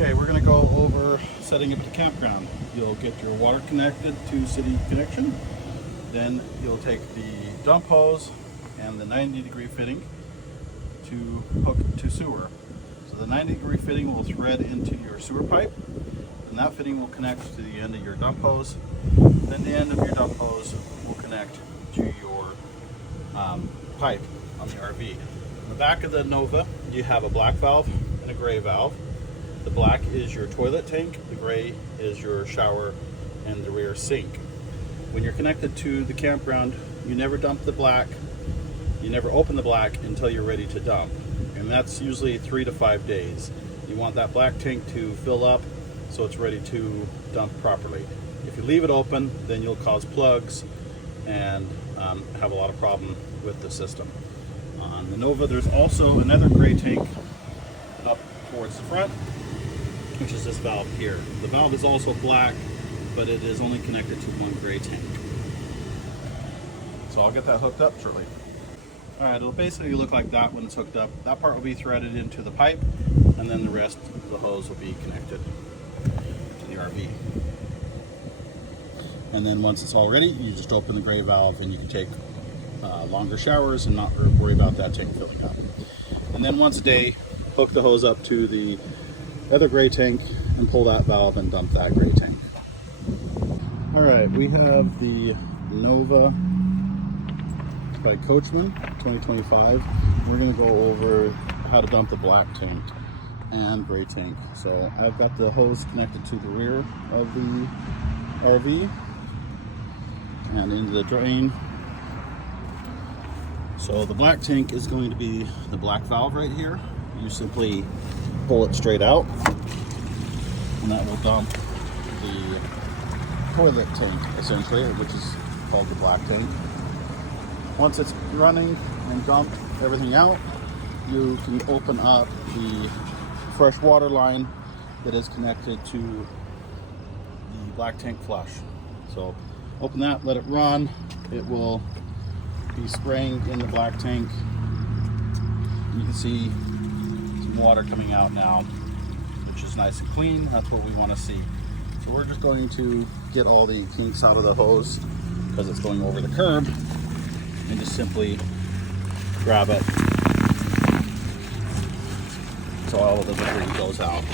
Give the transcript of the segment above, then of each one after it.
Okay, we're going to go over setting up the campground. You'll get your water connected to city connection. Then you'll take the dump hose and the 90-degree fitting to hook to sewer. So the 90-degree fitting will thread into your sewer pipe, and that fitting will connect to the end of your dump hose. Then the end of your dump hose will connect to your pipe on the RV. On the back of the Nova, you have a black valve and a gray valve. The black is your toilet tank, the gray is your shower and the rear sink. When you're connected to the campground, you never dump the black, you never open the black until you're ready to dump. And that's usually 3 to 5 days. You want that black tank to fill up so it's ready to dump properly. If you leave it open, then you'll cause plugs and have a lot of problem with the system. On the Nova, there's also another gray tank up towards the front, which is this valve here. The valve is also black, but it is only connected to one gray tank. So I'll get that hooked up shortly. All right, it'll basically look like that when it's hooked up. That part will be threaded into the pipe, and then the rest of the hose will be connected to the RV. And then once it's all ready, you just open the gray valve and you can take longer showers and not worry about that tank filling up. And then once a day, hook the hose up to the other gray tank and pull that valve and dump that gray tank. All right, we have the Nova Coachman 2025. We're gonna go over how to dump the black tank and gray tank. So I've got the hose connected to the rear of the RV and into the drain. So the black tank is going to be the black valve right here. You simply pull it straight out, and that will dump the toilet tank, essentially, which is called the black tank. Once it's running and dumped everything out, you can open up the fresh water line that is connected to the black tank flush. So open that, let it run. It will be spraying in the black tank. You can see some water coming out now, which is nice and clean. That's what we want to see. So we're just going to get all the kinks out of the hose because it's going over the curb, and just simply grab it so all of the debris goes out.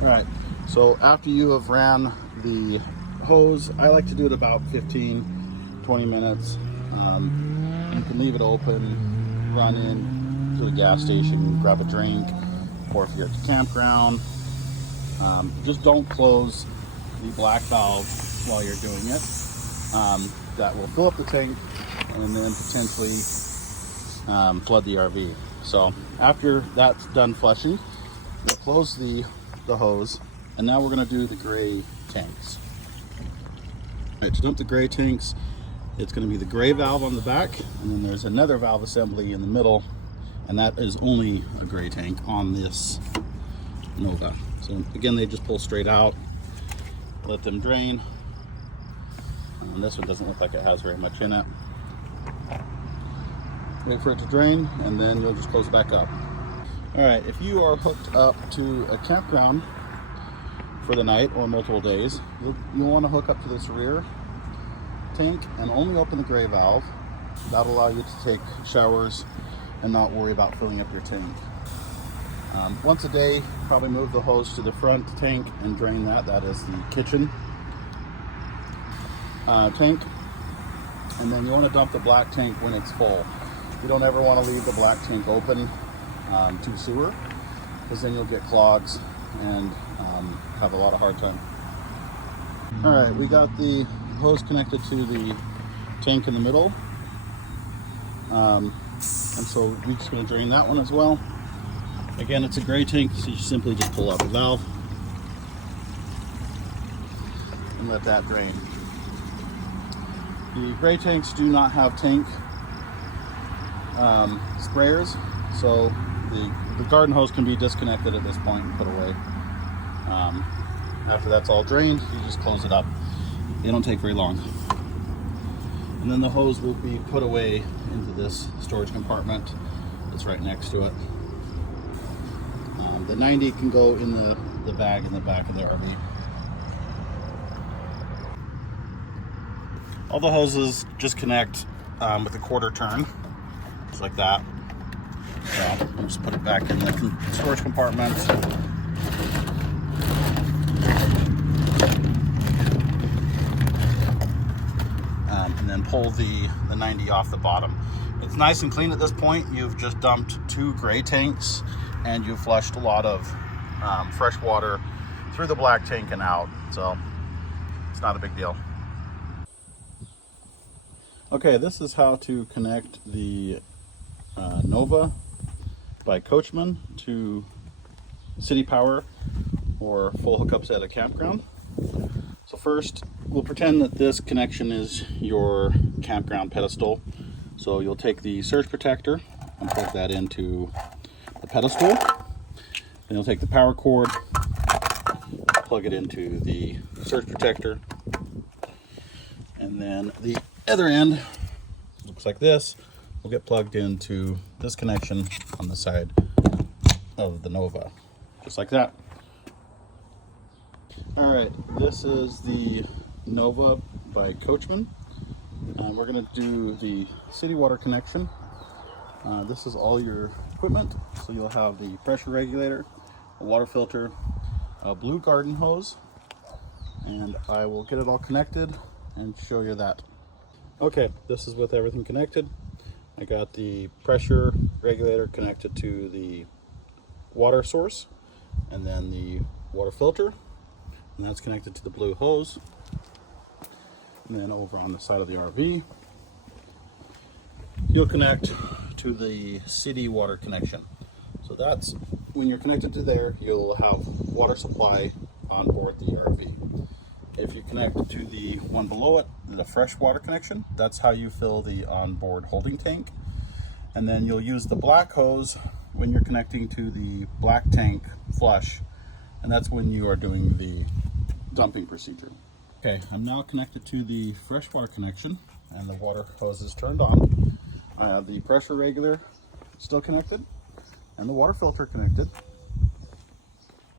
All right, so after you have ran the hose, I like to do it about 15-20 minutes. You can leave it open, run in to a gas station, grab a drink, or if you're at the campground, just don't close the black valve while you're doing it. That will fill up the tank and then potentially flood the RV. So after that's done flushing, we'll close the hose, and now we're going to do the gray tanks. All right, to dump the gray tanks, it's going to be the gray valve on the back, and then there's another valve assembly in the middle, and that is only a gray tank on this Nova. So again, they just pull straight out, let them drain. And this one doesn't look like it has very much in it. Wait for it to drain, and then you'll just close back up. All right, if you are hooked up to a campground for the night or multiple days, you'll want to hook up to this rear tank and only open the gray valve. That'll allow you to take showers and not worry about filling up your tank. Once a day, probably move the hose to the front tank and drain that. That is the kitchen tank. And then you want to dump the black tank when it's full. You don't ever want to leave the black tank open to sewer, because then you'll get clogs and have a lot of hard time. All right, we got the hose connected to the tank in the middle, and so we're just going to drain that one as well. Again, it's a gray tank, so you simply just pull out the valve and let that drain. The gray tanks do not have tank sprayers, so the garden hose can be disconnected at this point and put away. After that's all drained, you just close it up. They don't take very long. And then the hose will be put away into this storage compartment that's right next to it. The 90 can go in the bag in the back of the RV. All the hoses just connect with a quarter turn, just like that. So I'll just put it back in the storage compartment. And then pull the 90 off the bottom. It's nice and clean at this point. You've just dumped 2 gray tanks and you've flushed a lot of fresh water through the black tank and out. So it's not a big deal. Okay, this is how to connect the Nova by Coachman to city power or full hookups at a campground. So first, we'll pretend that this connection is your campground pedestal. So you'll take the surge protector and plug that into the pedestal. Then you'll take the power cord, plug it into the surge protector, and then the other end looks like this. Will get plugged into this connection on the side of the Nova, just like that. All right, this is the Nova by Coachman. We're going to do the city water connection. This is all your equipment. So you'll have the pressure regulator, a water filter, a blue garden hose, and I will get it all connected and show you that. Okay, this is with everything connected. I got the pressure regulator connected to the water source, and then the water filter, and that's connected to the blue hose. And then over on the side of the RV, you'll connect to the city water connection. So that's when you're connected to there, you'll have water supply on board the RV. If you connect to the one below it, the fresh water connection, that's how you fill the onboard holding tank. And then you'll use the black hose when you're connecting to the black tank flush, and that's when you are doing the dumping procedure. Okay, I'm now connected to the freshwater connection and the water hose is turned on. I have the pressure regulator still connected and the water filter connected.